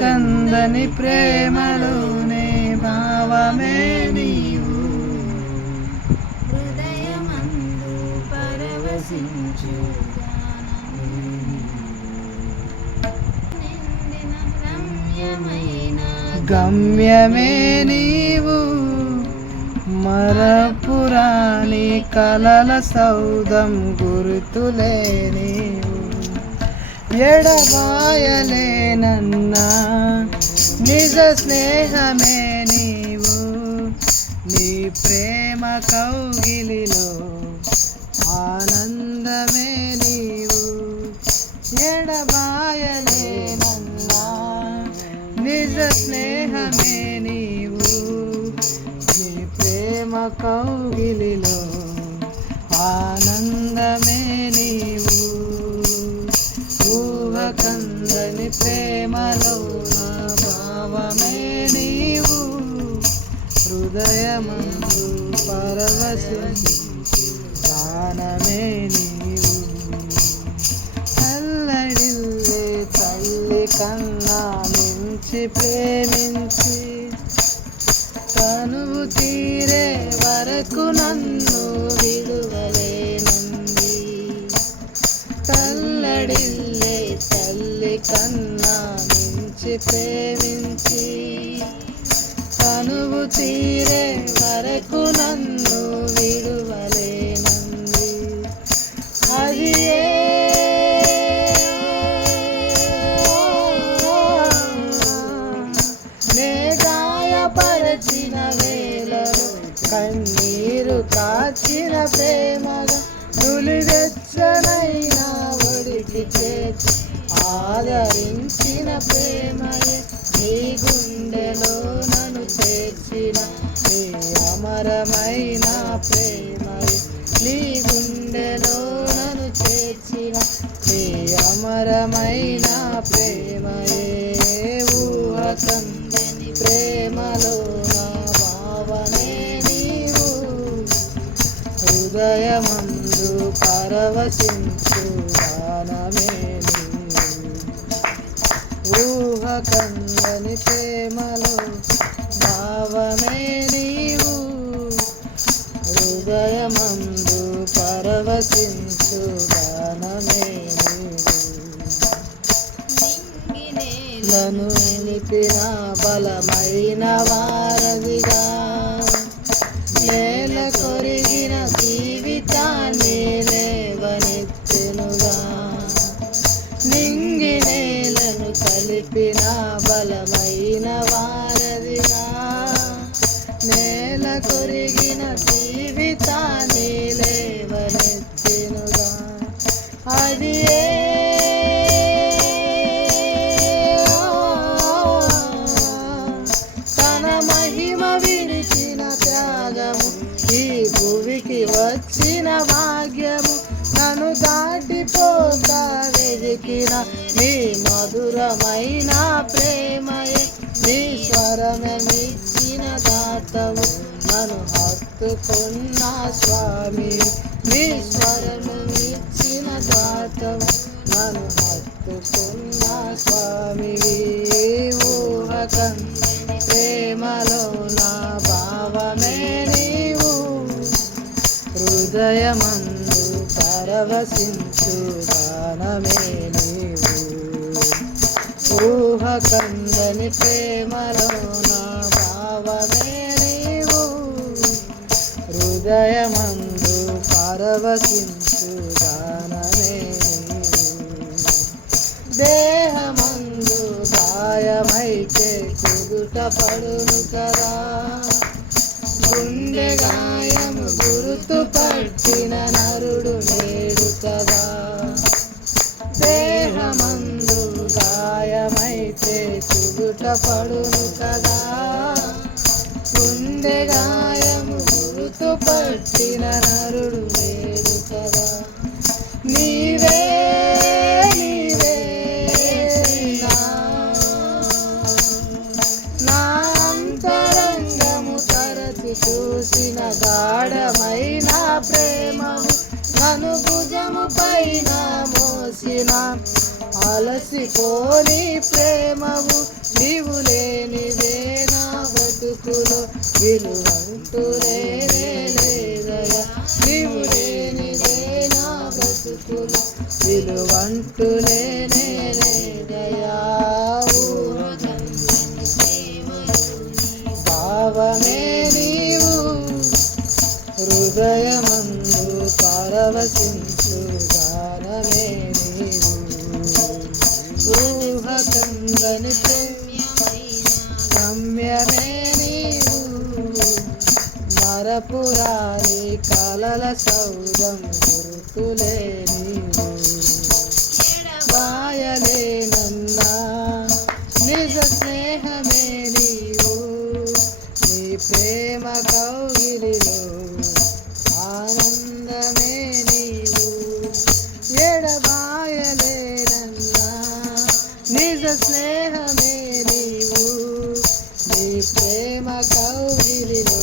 కందని ప్రేమలోనే భావమే నీవు, హృదయమందు పరవశించు గమ్యమే నీవు, మరపురాని కలల సౌదం గుర్తులే నీవు, ఎడబాయలేనన్నా నిజ స్నేహమే నీవు, నీ ప్రేమ కౌగిలిలో ఆనందమే నీవు, ఎడబాయలేనన్నా నిజ స్నేహమే నీవు, నీ ప్రేమ కౌగిలిలో ఆనందమే నీవు, ఊహ కందని ప్రేమలో నా భావమే నీవు, హృదయమందు పరవశించు గానమే నీవు, అల్లడిల్లే తల్లి కన్నా మించి ప్రేమించి తనువు తీరే వరకు నన్ను విడువలేనంది, తల్లడిల్లే తల్లి కన్నా మించి ప్రేమించి తనువు తీరే వరకు నన్ను విడువలేనంది, అది నే గాయపరచిన వేళలో కన్నీరు కాచిన ప్రేమగా నులివెచ్చనైనా ఒడికి చేర్చి ఆదరించిన ప్రేమయే, నీ గుండెలో నన్ను చేర్చిన నీ అమరమైన ప్రేమయే, నీ గుండెలో నన్ను చేర్చిన నీ అమరమైన ప్రేమయే, ఊహ కందని ప్రేమలో నా భావమే నీవు, హృదయమందు పరవశించు గానమే నీవు, ఊహ కందని ప్రేమలో భావమే నీవు, హృదయమందు పరవశించు గానమే నీవు, నన్ను నిలిపిన బలమైన వారధిగా నేల కొరిగిన జీవితాన్ని లేవనెత్తెనుగా, నింగి నేలను కలిపిన బలమైన వారధిగా నేల కొరిగిన జీవితాన్ని లేవనెత్తెనుగా, అది తన మహిమ విడిచిన త్యాగము, ఈ భూమికి వచ్చిన భాగ్యము, నన్ను దాటిపోతా వెతికిన నీ మధురమైన ప్రేమయే, నీ స్వరమిచ్చిన దాతవు నన్ను హత్తుకున్న స్వామి, నీ స్వరమిచ్చిన దాతవు నన్ను హత్తుకున్న స్వామి, ఊహ కందని ప్రేమలో నా భావమే నీవు, హృదయమందు పరవశించు గానమే నీవు, ఊహ కందని ప్రేమలో నా భావమే నీవు, హృదయమందు పరవశించు గానమే నీవు, దేహమందు గాయమైతే కుదుట పడును కదా, గుండె గాయము గుర్తు పట్టిన నరుడు నేడు కదా, దేహమందు గాయమైతే కుదుట పడును కదా, గుండె గాయము గుర్తు పట్టిన నరుడు నేడు కదా, నీవే నీవే నా అంతరంగము తరచి చూసిన గాఢమైన ప్రేమము, నన్ను భుజము పైన మోసిన అలసిపోని ప్రేమము, విలువంటూ లేనే లేదయా నీవు లేనిదే నా బ్రతుకులో విలువంటూ లేనే లేదయా భావమే నీవు హృదయమందు పరవశించు గానమే నీవు ఊహకందని రమ్యమే నీవు మరపురాని కలల సౌదం గురుతులే నీవు వాయలేనన్నా నిజ స్నేహమే నీవు నీ ప్రేమ కౌగిలిలో ఆనందమే నీవు ఎడబాయలేనన్నా నిజ స్నేహమే నీవు నీ ప్రేమ కౌగిలిలో